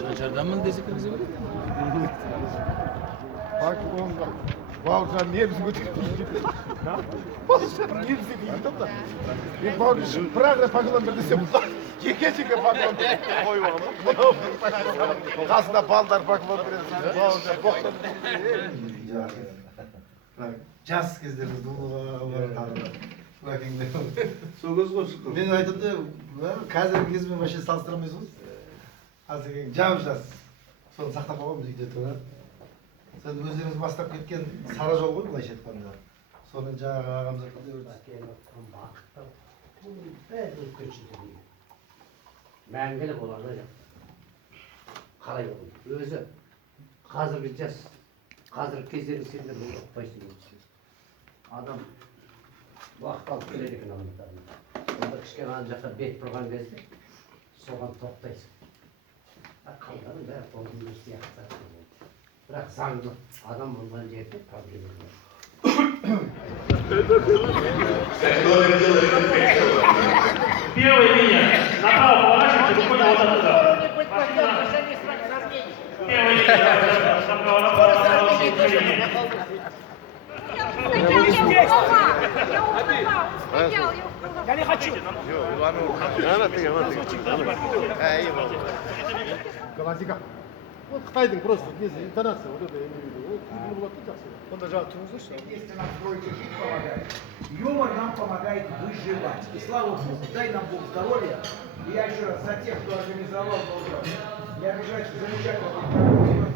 Çançardan desek bize böyle? Bak oğlum. Bağırsan niye bizi götürüyorsun? Bağırsan niye bizi götürüyorsun da? Ben bağırsan Prag'da pakılan bir desem. Çeke pakılan bir koy oğlum. Kasına baldar pakılan bir bağırsan boktan. Jaz kezderiz dumular tarla. Bakın So'g'iz qo'shiq. men aytibdi, hozirgi kezmen boshqa solishtirmaysiz. Hozirgi jaz. So'ni saqlab qolamiz uyda turib. Sen o'zingiz boshlab ketgan sara yo'l qo'y bo'laycha aytganda. So'ni jag'amiz Мәңгілік оларда жоқ. Қалай болу? Өзі қазіргі жас, қазіргі кездегі сендер бұл ұқпайсың. Адам уақыт алып келеді екен адамдардың. Сонда кішкене ана жаққа бет бұрған кезде соған тоқтайсың. Қалғаны бәрі қолдың бір сияқты. Бірақ заңды адам болған жерде проблема жоқ. Первая линия. Направо поворачивайте, выходим вот оттуда. Первая линия. Направо, направо, направо. Я не хочу. Галазика. Вот Хайден просто без интонации вот это я имею в виду. Вот было тут так. Он даже оттуда что? Если нам строить жить помогает, юмор нам помогает выживать. И слава Богу, дай нам Бог здоровья. И я еще раз за тех, кто организовал Болгар. Я обижаюсь, что замечательно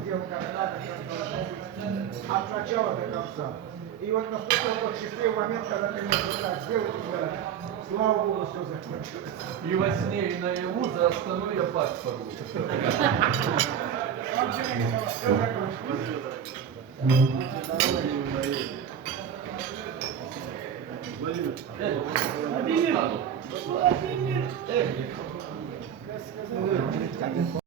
сделал как надо, как должно быть. От начала до конца. И вот наступил тот счастливый момент, когда ты мне вот так сделаешь, и говоришь, слава Богу, все закончилось. И во сне, и наяву за Астану я паспорт. Все закончилось. Владимир.